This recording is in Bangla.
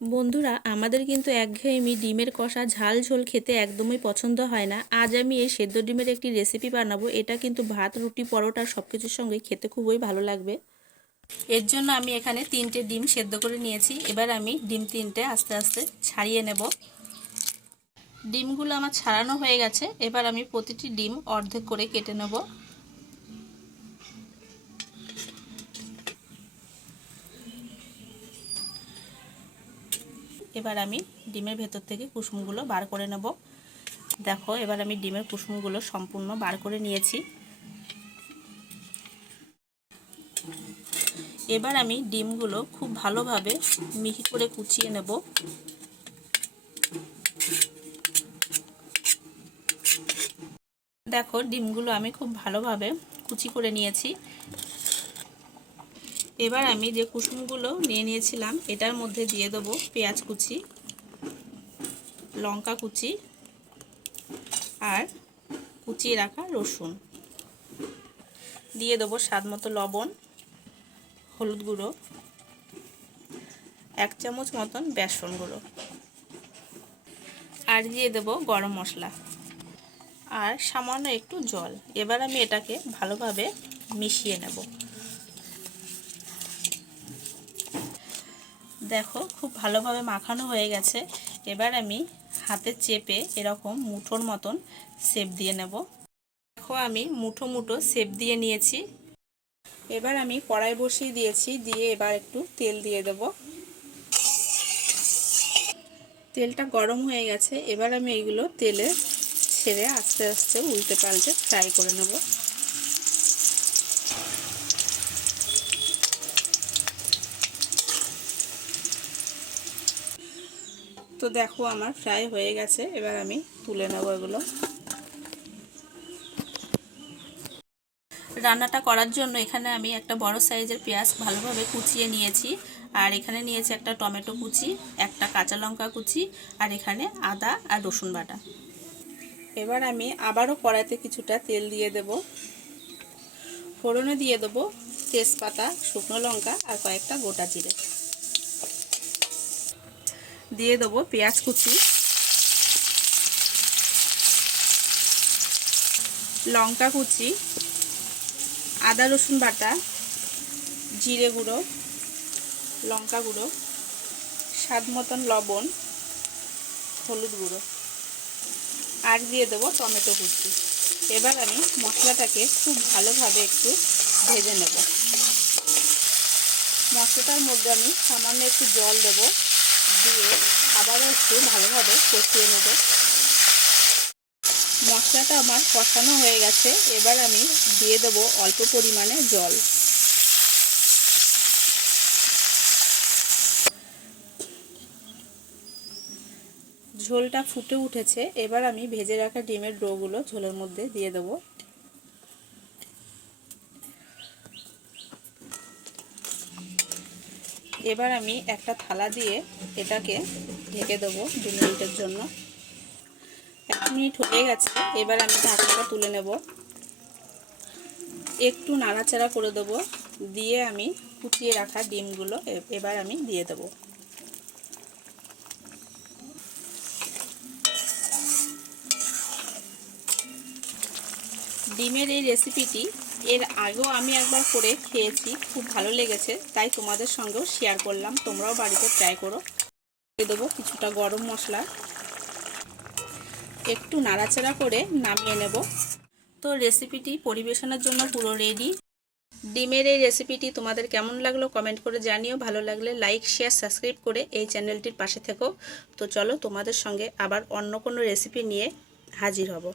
বন্ধুরা, আমাদের কিন্তু একঘেয়েমি ডিমের কষা ঝাল ঝোল খেতে একদমই পছন্দ হয় না। আজ আমি এই সেদ্ধ ডিমের একটি রেসিপি বানাবো। এটা কিন্তু ভাত, রুটি, পরোটা সব কিছুর সঙ্গে খেতে খুবই ভালো লাগবে। এর জন্য আমি এখানে 3টে ডিম সেদ্ধ করে নিয়েছি। এবার আমি ডিম 3টে আস্তে আস্তে ছাড়িয়ে নেব। ডিমগুলো আমার ছাড়ানো হয়ে গেছে। এবার আমি প্রতিটি ডিম অর্ধেক করে কেটে নেব। এবার আমি ডিমের ভেতর থেকে কুসুমগুলো বার করে নেব। দেখো, এবার আমি ডিমের কুসুমগুলো সম্পূর্ণ বার করে নিয়েছি। এবার আমি ডিমগুলো খুব ভালোভাবে মিহি করে কুচিয়ে নেব। দেখো, ডিমগুলো আমি খুব ভালোভাবে কুচি করে নিয়েছি। এবার আমি যে কুসুমগুলো নিয়ে নিয়েছিলাম এটার মধ্যে দিয়ে দেবো পেঁয়াজ কুচি, লঙ্কা কুচি আর কুচিয়ে রাখা রসুন। দিয়ে দেবো স্বাদ মতো লবণ, হলুদ গুঁড়ো, 1 চামচ মতন বেসন গুঁড়ো, আর দিয়ে দেবো গরম মশলা আর সামান্য একটু জল। এবার আমি এটাকে ভালোভাবে মিশিয়ে নেব। দেখো, খুব ভালোভাবে মাখানো হয়ে গেছে। এবার আমি হাতে চেপে এরকম মুঠোর মতন শেপ দিয়ে নেব। দেখো, আমি মুঠো মুঠো শেপ দিয়ে নিয়েছি। এবার আমি কড়াই বসিয়ে দিয়েছি, দিয়ে এবার একটু তেল দিয়ে দেব। তেলটা গরম হয়ে গেছে। এবার আমি এইগুলো তেলে ছেড়ে আস্তে আস্তে উল্টে পাল্টে ফ্রাই করে নেব। তো দেখো, আমার ফ্রাই হয়ে গেছে। এবার আমি তুলে নেব এগুলো। রান্নাটা করার জন্য এখানে আমি একটা বড় সাইজের পেঁয়াজ ভালোভাবে কুচিয়ে নিয়েছি, আর এখানে নিয়েছি একটা টমেটো কুচি, একটা কাঁচা লঙ্কা কুচি, আর এখানে আদা আর রসুন বাটা। এবার আমি আবারও কড়াইতে কিছুটা তেল দিয়ে দেব। ফোড়নে দিয়ে দেবো তেজপাতা, শুকনো লঙ্কা আর কয়েকটা গোটা জিরে। দিয়ে দেবো পেঁয়াজ কুচি, লঙ্কা কুচি, আদা রসুন বাটা, জিরে গুঁড়ো, লঙ্কা গুঁড়ো, স্বাদ মতন লবণ, হলুদ গুঁড়ো, আর দিয়ে দেবো টমেটো কুচি। এবার আমি মশলাটাকে খুব ভালোভাবে একটু ভেজে নেব। মশলাটার মধ্যে আমি সামান্য একটু জল দেব, দিয়ে আবারও একটু ভালোভাবে কষিয়ে নেব। মশলাটা আমার কষানো হয়ে গেছে। এবার আমি দিয়ে দেবো অল্প পরিমাণে জল। ঝোলটা ফুটে উঠেছে। এবার আমি ভেজে রাখা ডিমের ডোগুলো ঝোলের মধ্যে দিয়ে দেবো। এবার আমি একটা থালা দিয়ে এটাকে ঢেকে দেবো 2 মিনিটের জন্য। 1 মিনিট হয়ে গেছে। এবার আমি ঢাকনাটা তুলে নেব। একটু নাড়াচাড়া করে দেবো, দিয়ে আমি কুচিয়ে রাখা ডিমগুলো এবার আমি দিয়ে দেবো। ডিমের এই রেসিপিটি এর আগেও আমি একবার করে খেয়েছি, খুব ভালো লেগেছে, তাই তোমাদের সঙ্গেও শেয়ার করলাম। তোমরাও বাড়িতে ট্রাই করো। দিয়ে দেবো কিছুটা গরম মশলা, একটু নাড়াচাড়া করে নামিয়ে নেব। তো রেসিপিটি পরিবেশনের জন্য পুরো রেডি। ডিমের এই রেসিপিটি তোমাদের কেমন লাগলো কমেন্ট করে জানিও। ভালো লাগলে লাইক, শেয়ার, সাবস্ক্রাইব করে এই চ্যানেলটির পাশে থেকো। তো চলো, তোমাদের সঙ্গে আবার অন্য কোনো রেসিপি নিয়ে হাজির হব।